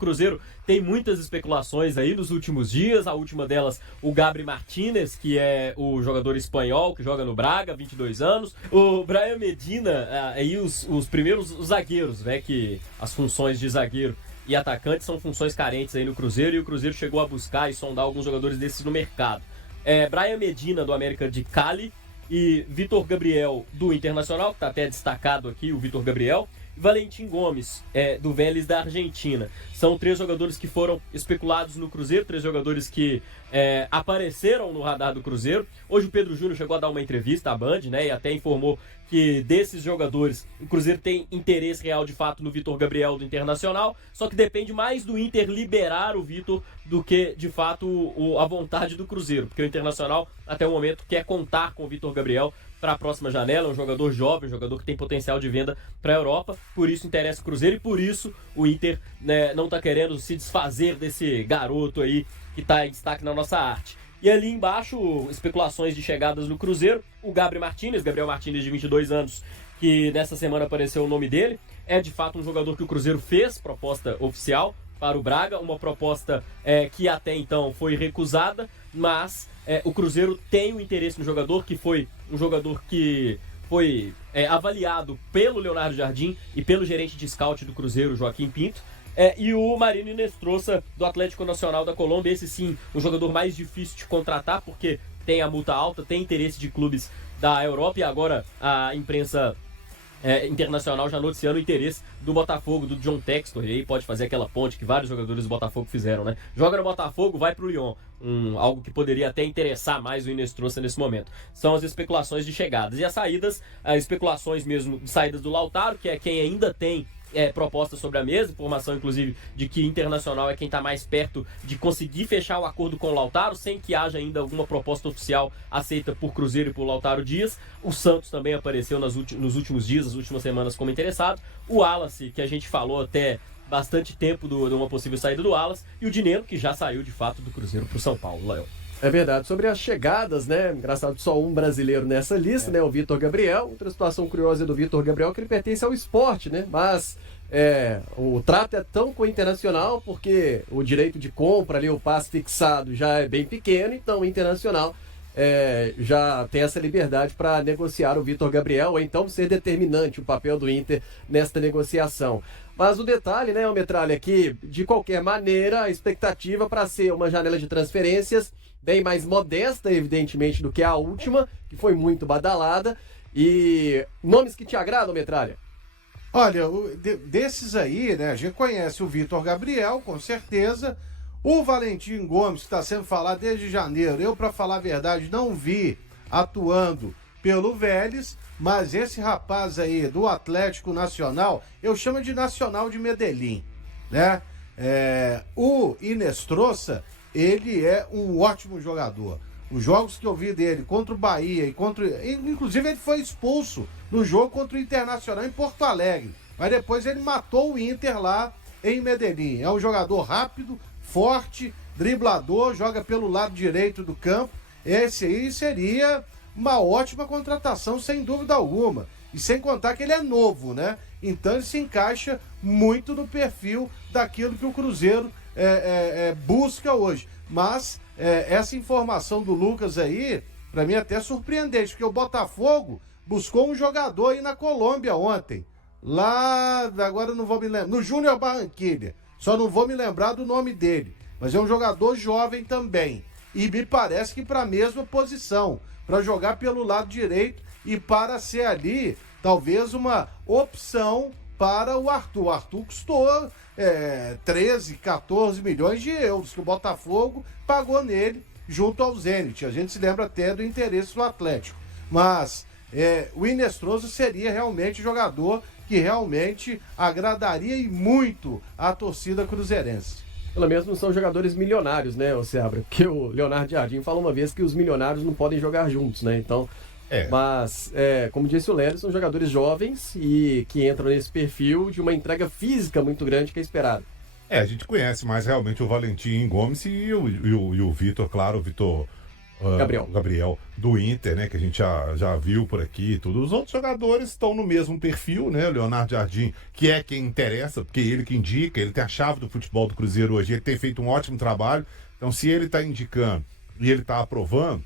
Cruzeiro tem muitas especulações aí nos últimos dias, a última delas o Gabri Martínez, que é o jogador espanhol que joga no Braga, 22 anos, o Brian Medina, aí os primeiros zagueiros, né, que as funções de zagueiro e atacante são funções carentes aí no Cruzeiro, e o Cruzeiro chegou a buscar e sondar alguns jogadores desses no mercado. Brian Medina do América de Cali e Vitor Gabriel do Internacional, que está até destacado aqui, o Vitor Gabriel, Valentim Gomes, do Vélez da Argentina. São 3 jogadores que foram especulados no Cruzeiro, 3 jogadores que apareceram no radar do Cruzeiro. Hoje o Pedro Júnior chegou a dar uma entrevista à Band, né, e até informou que desses jogadores o Cruzeiro tem interesse real de fato no Vitor Gabriel do Internacional, só que depende mais do Inter liberar o Vitor do que de fato a vontade do Cruzeiro, porque o Internacional até o momento quer contar com o Vitor Gabriel para a próxima janela, um jogador jovem, um jogador que tem potencial de venda para a Europa, por isso interessa o Cruzeiro e por isso o Inter, né, não está querendo se desfazer desse garoto aí que está em destaque na nossa arte. E ali embaixo, especulações de chegadas no Cruzeiro, o Gabriel Martínez de 22 anos, que nessa semana apareceu o nome dele, é de fato um jogador que o Cruzeiro fez proposta oficial para o Braga, uma proposta que até então foi recusada, mas o Cruzeiro tem o interesse no jogador, que foi um jogador que foi avaliado pelo Leonardo Jardim e pelo gerente de scout do Cruzeiro, Joaquim Pinto, e o Marino Inestrosa do Atlético Nacional da Colômbia, esse sim, um jogador mais difícil de contratar, porque tem a multa alta, tem interesse de clubes da Europa, e agora a imprensa internacional já noticiando o interesse do Botafogo, do John Textor, e aí pode fazer aquela ponte que vários jogadores do Botafogo fizeram, né? Joga no Botafogo, vai pro Lyon. Algo que poderia até interessar mais o Inestrosa nesse momento. São as especulações de chegadas. E as saídas, as especulações mesmo de saídas do Lautaro, que é quem ainda tem proposta sobre a mesa, informação inclusive de que Internacional é quem está mais perto de conseguir fechar o acordo com o Lautaro, sem que haja ainda alguma proposta oficial aceita por Cruzeiro e por Lautaro Dias. O Santos também apareceu nos últimos dias, nas últimas semanas, como interessado. O Wallace, que a gente falou até bastante tempo de uma possível saída do Wallace, e o Dinheiro, que já saiu de fato do Cruzeiro para o São Paulo, Léo. É verdade. Sobre as chegadas, né? Engraçado, só um brasileiro nessa lista, né? O Vitor Gabriel. Outra situação curiosa do Vitor Gabriel é que ele pertence ao Sport, né? Mas o trato é tão com o Internacional porque o direito de compra ali, o passe fixado já é bem pequeno, então o Internacional já tem essa liberdade para negociar o Vitor Gabriel, ou então ser determinante o papel do Inter nesta negociação. Mas o detalhe, né, Metralha, é que, de qualquer maneira, a expectativa para ser uma janela de transferências bem mais modesta, evidentemente, do que a última, que foi muito badalada. E nomes que te agradam, Metralha? Olha, desses aí, né, a gente conhece o Vitor Gabriel, com certeza. O Valentim Gomes, que está sendo falado desde janeiro, eu, para falar a verdade, não vi atuando pelo Vélez, mas esse rapaz aí do Atlético Nacional, eu chamo de Nacional de Medellín, né? O Inestrosa, ele é um ótimo jogador. Os jogos que eu vi dele contra o Bahia inclusive ele foi expulso no jogo contra o Internacional em Porto Alegre, mas depois ele matou o Inter lá em Medellín. É um jogador rápido, forte, driblador, joga pelo lado direito do campo. Esse aí seria uma ótima contratação, sem dúvida alguma. E sem contar que ele é novo, né? Então ele se encaixa muito no perfil daquilo que o Cruzeiro busca hoje. Mas essa informação do Lucas aí, pra mim é até surpreendente, porque o Botafogo buscou um jogador aí na Colômbia ontem. Lá, agora eu não vou me lembrar, no Júnior Barranquilla. Só não vou me lembrar do nome dele. Mas é um jogador jovem também. E me parece que para a mesma posição, para jogar pelo lado direito e para ser ali, talvez uma opção para o Arthur. O Arthur custou 13, 14 milhões de euros que o Botafogo pagou nele junto ao Zenit. A gente se lembra até do interesse do Atlético. Mas o Inestrosa seria realmente jogador que realmente agradaria e muito a torcida cruzeirense. Pelo menos não são jogadores milionários, né, Seabra? Porque o Leonardo Jardim falou uma vez que os milionários não podem jogar juntos, né? Então, mas, como disse o Léo, são jogadores jovens e que entram nesse perfil de uma entrega física muito grande que é esperada. A gente conhece mais realmente o Valentim Gomes e o Vitor, claro, o Vitor Gabriel. O Gabriel, do Inter, né? Que a gente já viu por aqui e tudo. Os outros jogadores estão no mesmo perfil, né? O Leonardo Jardim, que é quem interessa, porque ele que indica, ele tem a chave do futebol do Cruzeiro hoje, ele tem feito um ótimo trabalho. Então, se ele está indicando e ele está aprovando,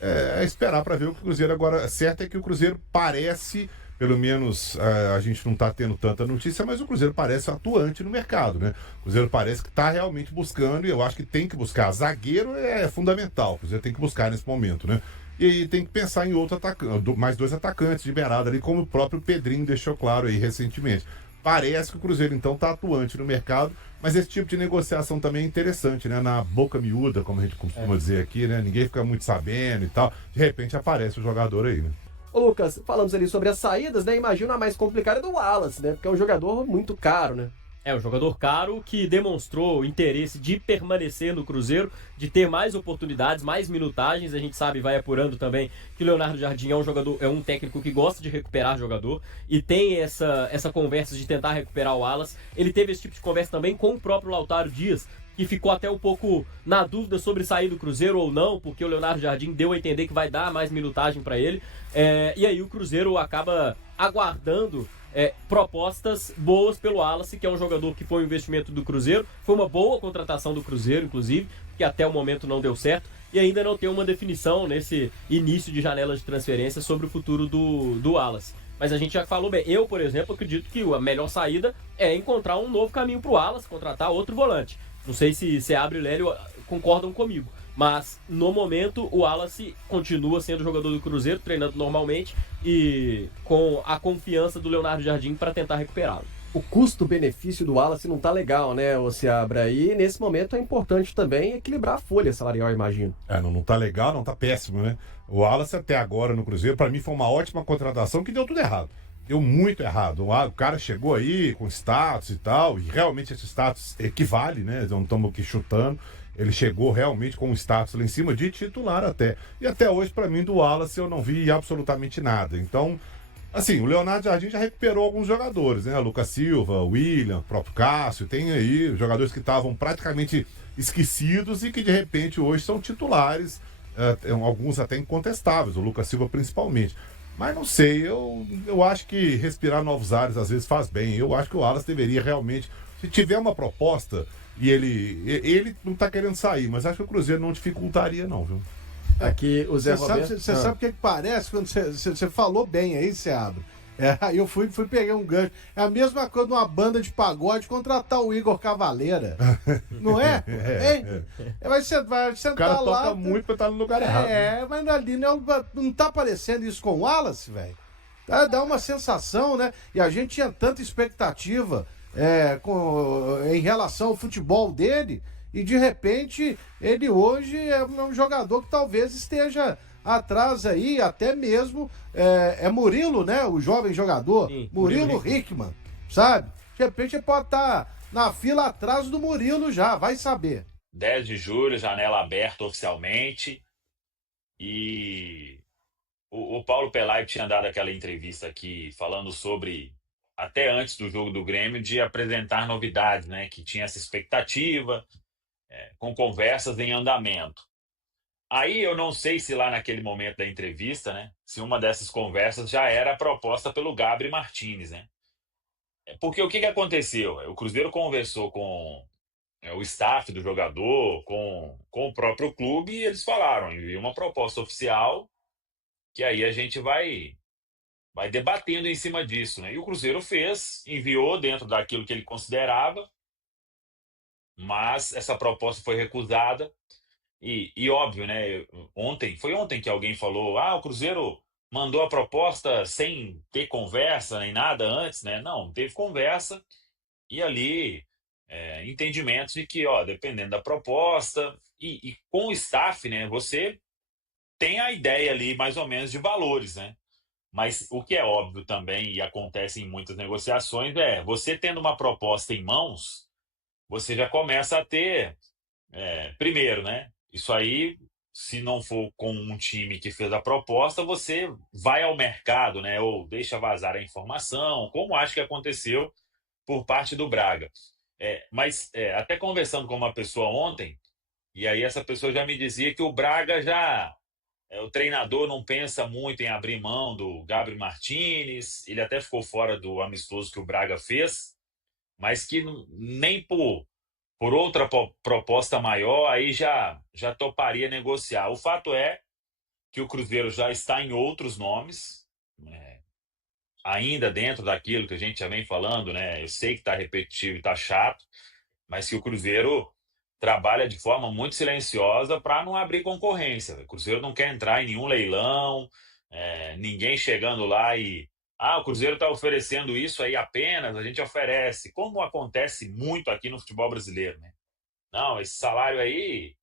é esperar para ver o que o Cruzeiro agora. Certo é que o Cruzeiro parece, pelo menos a gente não está tendo tanta notícia, mas o Cruzeiro parece atuante no mercado, né? O Cruzeiro parece que está realmente buscando, e eu acho que tem que buscar. Zagueiro é fundamental, o Cruzeiro tem que buscar nesse momento, né? E aí tem que pensar em outro atacante, mais 2 atacantes de beirada ali, como o próprio Pedrinho deixou claro aí recentemente. Parece que o Cruzeiro, então, está atuante no mercado, mas esse tipo de negociação também é interessante, né? Na boca miúda, como a gente costuma dizer aqui, né? Ninguém fica muito sabendo e tal. De repente aparece o jogador aí, né? Ô, Lucas, falamos ali sobre as saídas, né? Imagina a mais complicada do Wallace, né? Porque é um jogador muito caro, né? É um jogador caro que demonstrou interesse de permanecer no Cruzeiro, de ter mais oportunidades, mais minutagens. A gente sabe, vai apurando também, que o Leonardo Jardim é um jogador, é um técnico que gosta de recuperar jogador e tem essa conversa de tentar recuperar o Wallace. Ele teve esse tipo de conversa também com o próprio Lautaro Dias, que ficou até um pouco na dúvida sobre sair do Cruzeiro ou não, porque o Leonardo Jardim deu a entender que vai dar mais minutagem para ele. E aí o Cruzeiro acaba aguardando propostas boas pelo Wallace, que é um jogador que foi um investimento do Cruzeiro, foi uma boa contratação do Cruzeiro, inclusive, que até o momento não deu certo, e ainda não tem uma definição nesse início de janela de transferência sobre o futuro do Wallace. Mas a gente já falou bem. Eu, por exemplo, acredito que a melhor saída é encontrar um novo caminho para o Wallace, contratar outro volante. Não sei se Seabra e Lélio concordam comigo. Mas, no momento, o Wallace continua sendo jogador do Cruzeiro, treinando normalmente e com a confiança do Leonardo Jardim para tentar recuperá-lo. O custo-benefício do Wallace não tá legal, né, ô Seabra? E nesse momento é importante também equilibrar a folha salarial, eu imagino. Não tá legal, não tá péssimo, né? O Wallace até agora no Cruzeiro, para mim foi uma ótima contratação que deu tudo errado. Deu muito errado. O cara chegou aí com status e tal, e realmente esse status equivale, né? Não estamos aqui chutando. Ele chegou realmente com um status lá em cima de titular até. E até hoje, para mim, do Wallace, eu não vi absolutamente nada. Então, assim, o Leonardo Jardim já recuperou alguns jogadores, né? Lucas Silva, William, próprio Cássio. Tem aí jogadores que estavam praticamente esquecidos e que, de repente, hoje são titulares. Alguns até incontestáveis, o Lucas Silva principalmente. Mas não sei, eu acho que respirar novos ares às vezes faz bem. Eu acho que o Wallace deveria realmente, se tiver uma proposta, e ele não tá querendo sair, mas acho que o Cruzeiro não dificultaria não, viu? Aqui o Zé Roberto... Você sabe o que parece quando você falou bem aí, Seabra? Aí eu fui pegar um gancho. É a mesma coisa de uma banda de pagode contratar o Igor Cavaleira. Não é? Vai sentar O cara lá. toca muito pra estar no lugar errado. Mas ali não tá aparecendo isso com o Wallace, velho. Dá uma sensação, né? E a gente tinha tanta expectativa em relação ao futebol dele, e de repente ele hoje é um jogador que talvez esteja atrás aí, até mesmo Murilo, né? O jovem jogador. Sim, Murilo Hickman, sabe? De repente ele pode estar na fila atrás do Murilo já, vai saber. 10 de julho, janela aberta oficialmente. E o Paulo Pelaio tinha dado aquela entrevista aqui falando sobre, até antes do jogo do Grêmio, de apresentar novidades, né? Que tinha essa expectativa, com conversas em andamento. Aí eu não sei se lá naquele momento da entrevista, né? Se uma dessas conversas já era proposta pelo Gabriel Martins, né? Porque o que aconteceu? O Cruzeiro conversou com o staff do jogador, com o próprio clube, e eles falaram, enviou uma proposta oficial, que aí a gente vai debatendo em cima disso, né? E o Cruzeiro enviou dentro daquilo que ele considerava, mas essa proposta foi recusada. E óbvio, né? Foi ontem que alguém falou: o Cruzeiro mandou a proposta sem ter conversa nem nada antes, né? Não, teve conversa e ali entendimentos de que, dependendo da proposta e com o staff, né? Você tem a ideia ali mais ou menos de valores, né? Mas o que é óbvio também e acontece em muitas negociações você tendo uma proposta em mãos, você já começa a ter, primeiro, né? Isso aí, se não for com um time que fez a proposta, você vai ao mercado, né? Ou deixa vazar a informação, como acho que aconteceu por parte do Braga. Mas até conversando com uma pessoa ontem, E aí essa pessoa já me dizia que o Braga já... o treinador não pensa muito em abrir mão do Gabriel Martinez, ele até ficou fora do amistoso que o Braga fez, mas que nem por outra proposta maior, aí já toparia negociar. O fato é que o Cruzeiro já está em outros nomes, né, ainda dentro daquilo que a gente já vem falando, né? Eu sei que está repetitivo e está chato, mas que o Cruzeiro trabalha de forma muito silenciosa para não abrir concorrência. O Cruzeiro não quer entrar em nenhum leilão, ninguém chegando lá e... o Cruzeiro está oferecendo isso aí apenas, a gente oferece. Como acontece muito aqui no futebol brasileiro, né? Não, esse salário aí,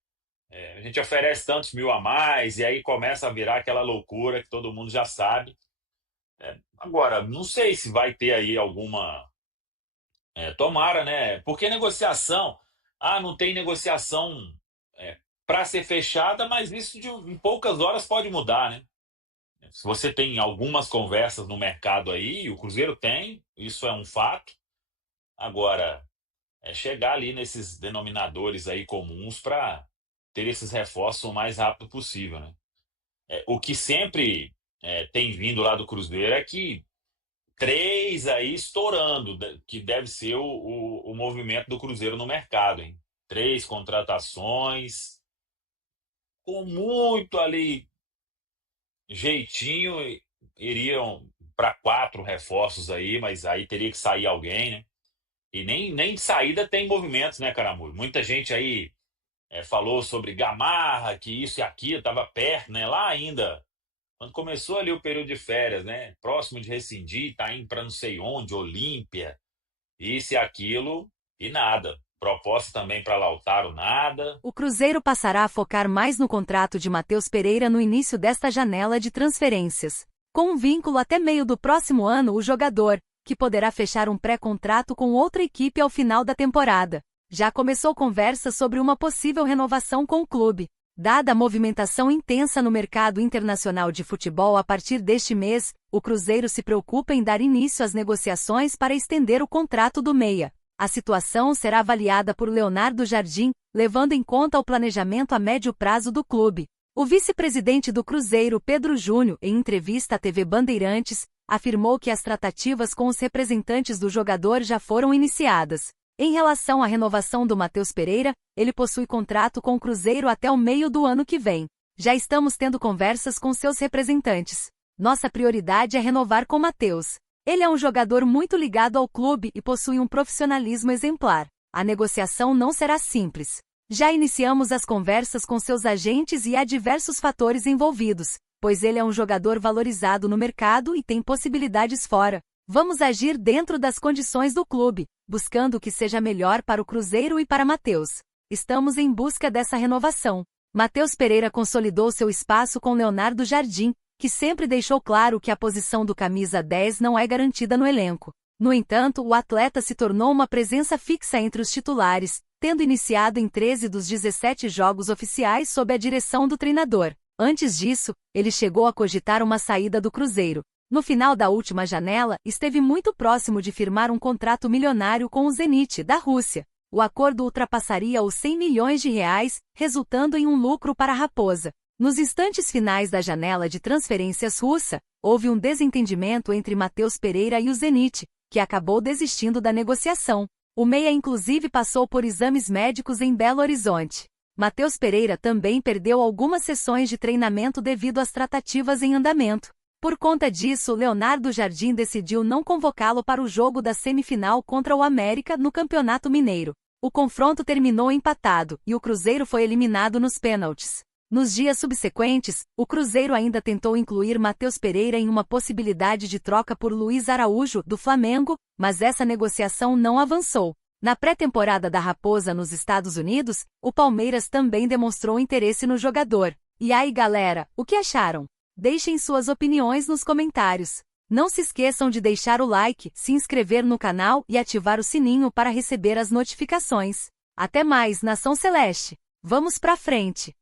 a gente oferece tantos mil a mais, e aí começa a virar aquela loucura que todo mundo já sabe. Agora, não sei se vai ter aí alguma... tomara, né? Porque negociação... não tem negociação para ser fechada, mas isso em poucas horas pode mudar, né? Se você tem algumas conversas no mercado aí, o Cruzeiro tem, isso é um fato. Agora, chegar ali nesses denominadores aí comuns para ter esses reforços o mais rápido possível, né? O que sempre tem vindo lá do Cruzeiro é que 3 aí estourando, que deve ser o movimento do Cruzeiro no mercado, hein? 3 contratações, com muito ali jeitinho, iriam para 4 reforços aí, mas aí teria que sair alguém, né? E nem de saída tem movimentos, né, Caramuru? Muita gente aí falou sobre Gamarra, que isso e aquilo, estava perto, né? Lá ainda, quando começou ali o período de férias, né? Próximo de rescindir, tá indo para não sei onde, Olímpia, isso e aquilo, e nada. Proposta também para Lautaro, nada. O Cruzeiro passará a focar mais no contrato de Matheus Pereira no início desta janela de transferências. Com um vínculo até meio do próximo ano, o jogador, que poderá fechar um pré-contrato com outra equipe ao final da temporada, já começou conversa sobre uma possível renovação com o clube. Dada a movimentação intensa no mercado internacional de futebol a partir deste mês, o Cruzeiro se preocupa em dar início às negociações para estender o contrato do meia. A situação será avaliada por Leonardo Jardim, levando em conta o planejamento a médio prazo do clube. O vice-presidente do Cruzeiro, Pedro Júnior, em entrevista à TV Bandeirantes, afirmou que as tratativas com os representantes do jogador já foram iniciadas. Em relação à renovação do Matheus Pereira, ele possui contrato com o Cruzeiro até o meio do ano que vem. Já estamos tendo conversas com seus representantes. Nossa prioridade é renovar com Matheus. Ele é um jogador muito ligado ao clube e possui um profissionalismo exemplar. A negociação não será simples. Já iniciamos as conversas com seus agentes e há diversos fatores envolvidos, pois ele é um jogador valorizado no mercado e tem possibilidades fora. Vamos agir dentro das condições do clube, buscando o que seja melhor para o Cruzeiro e para Matheus. Estamos em busca dessa renovação. Matheus Pereira consolidou seu espaço com Leonardo Jardim, que sempre deixou claro que a posição do camisa 10 não é garantida no elenco. No entanto, o atleta se tornou uma presença fixa entre os titulares, tendo iniciado em 13 dos 17 jogos oficiais sob a direção do treinador. Antes disso, ele chegou a cogitar uma saída do Cruzeiro. No final da última janela, esteve muito próximo de firmar um contrato milionário com o Zenit, da Rússia. O acordo ultrapassaria os 100 milhões de reais, resultando em um lucro para a Raposa. Nos instantes finais da janela de transferências russa, houve um desentendimento entre Matheus Pereira e o Zenit, que acabou desistindo da negociação. O meia inclusive passou por exames médicos em Belo Horizonte. Matheus Pereira também perdeu algumas sessões de treinamento devido às tratativas em andamento. Por conta disso, Leonardo Jardim decidiu não convocá-lo para o jogo da semifinal contra o América no Campeonato Mineiro. O confronto terminou empatado e o Cruzeiro foi eliminado nos pênaltis. Nos dias subsequentes, o Cruzeiro ainda tentou incluir Matheus Pereira em uma possibilidade de troca por Luiz Araújo, do Flamengo, mas essa negociação não avançou. Na pré-temporada da Raposa nos Estados Unidos, o Palmeiras também demonstrou interesse no jogador. E aí, galera, o que acharam? Deixem suas opiniões nos comentários. Não se esqueçam de deixar o like, se inscrever no canal e ativar o sininho para receber as notificações. Até mais, Nação Celeste! Vamos pra frente!